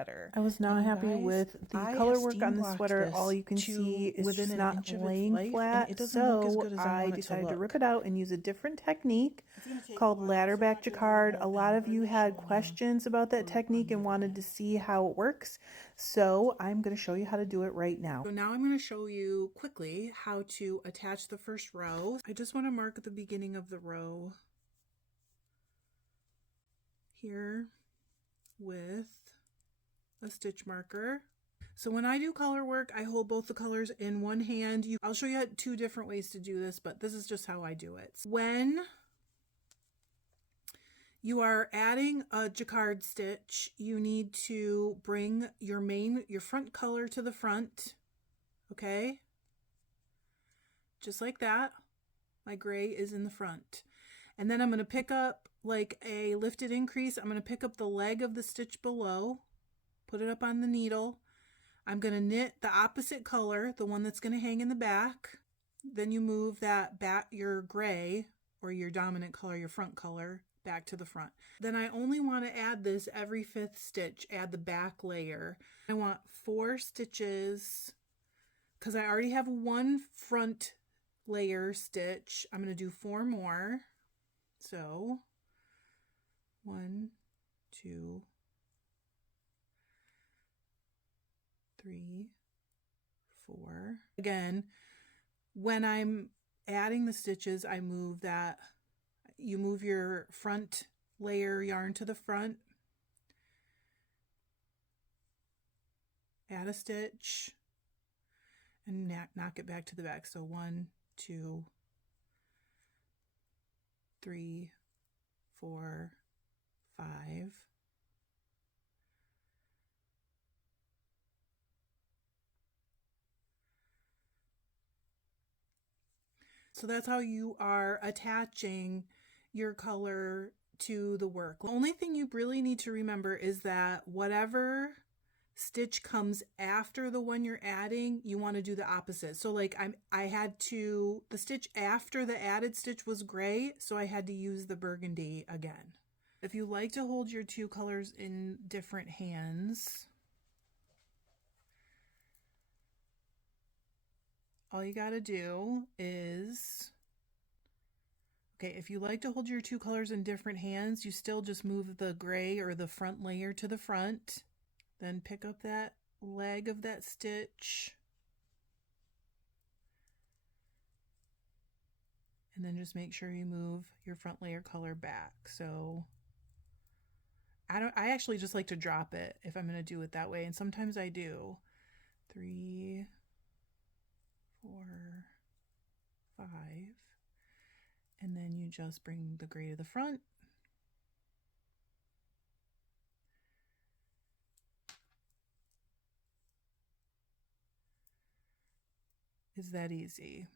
sweater. I was not happy with the color work on the sweater. All you can see is just not laying flat, so I decided to rip it out and use a different technique called ladderback jacquard. A lot of you had questions about that technique and wanted to see how it works, so I'm going to show you how to do it right now. So now I'm going to show you quickly how to attach the first row. I just want to mark at the beginning of the row here with a stitch marker. So when I do color work, I hold both the colors in one hand. I'll show you 2 different ways to do this, but this is just how I do it. When you are adding a jacquard stitch, you need to bring your front color to the front, okay? Just like that. My gray is in the front. And then I'm going to pick up like a lifted increase. I'm going to pick up the leg of the stitch below, put it up on the needle. I'm going to knit the opposite color, the one that's going to hang in the back. Then you move that back, your gray or your dominant color, your front color, back to the front. Then I only want to add this every 5th stitch, add the back layer. I want 4 stitches because I already have 1 front layer stitch. I'm going to do 4 more. So 1, 2, 3, 4. Again, when I'm adding the stitches, I move that. You move your front layer yarn to the front, add a stitch, and knock it back to the back. So 1, 2, 3, 4, 5. So that's how you are attaching your color to the work. The only thing you really need to remember is that whatever stitch comes after the one you're adding, you want to do the opposite. So like the stitch after the added stitch was gray, so I had to use the burgundy again. If you like to hold your 2 colors in different hands, all you got to do is, okay, if you like to hold your 2 colors in different hands, you still just move the gray or the front layer to the front, then pick up that leg of that stitch, and then just make sure you move your front layer color back. So I actually just like to drop it if I'm going to do it that way, and sometimes I do. 3, 4, 5, and then you just bring the gray to the front. Is that easy?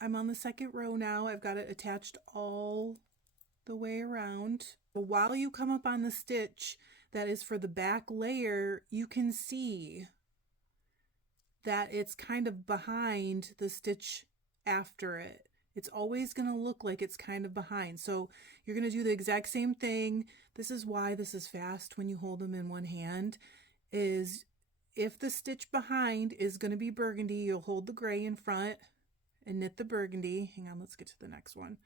I'm on the 2nd row now. I've got it attached all the way around. While you come up on the stitch that is for the back layer, you can see that it's kind of behind the stitch after it. It's always going to look like it's kind of behind. So you're going to do the exact same thing. This is why this is fast when you hold them in one hand, is if the stitch behind is going to be burgundy, you'll hold the gray in front and knit the burgundy. Hang on, let's get to the next one.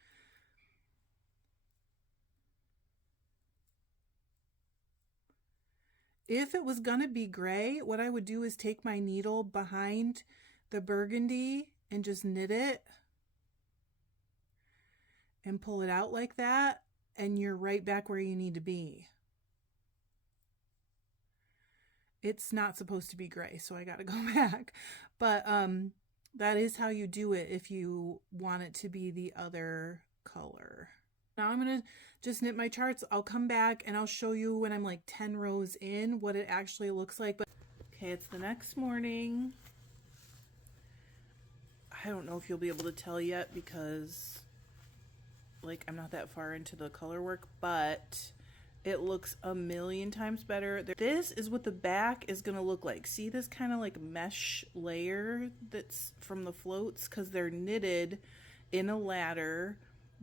If it was going to be gray, what I would do is take my needle behind the burgundy and just knit it and pull it out like that, and you're right back where you need to be. It's not supposed to be gray, so I got to go back. But that is how you do it if you want it to be the other color. Now I'm going to just knit my charts. I'll come back and I'll show you when I'm like 10 rows in what it actually looks like. But okay, it's the next morning. I don't know if you'll be able to tell yet because like I'm not that far into the color work, but it looks a million times better. This is what the back is going to look like. See this kind of like mesh layer that's from the floats because they're knitted in a ladder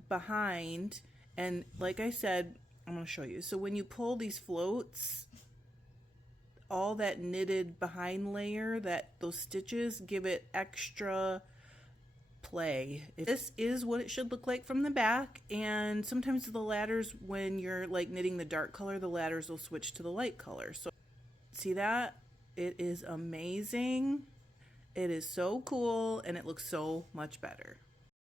behind. And like I said, I'm going to show you. So when you pull these floats, all that knitted behind layer, those stitches give it extra play. This is what it should look like from the back, and sometimes the ladders, when you're like knitting the dark color, the ladders will switch to the light color. So see that? It is amazing. It is so cool, and it looks so much better.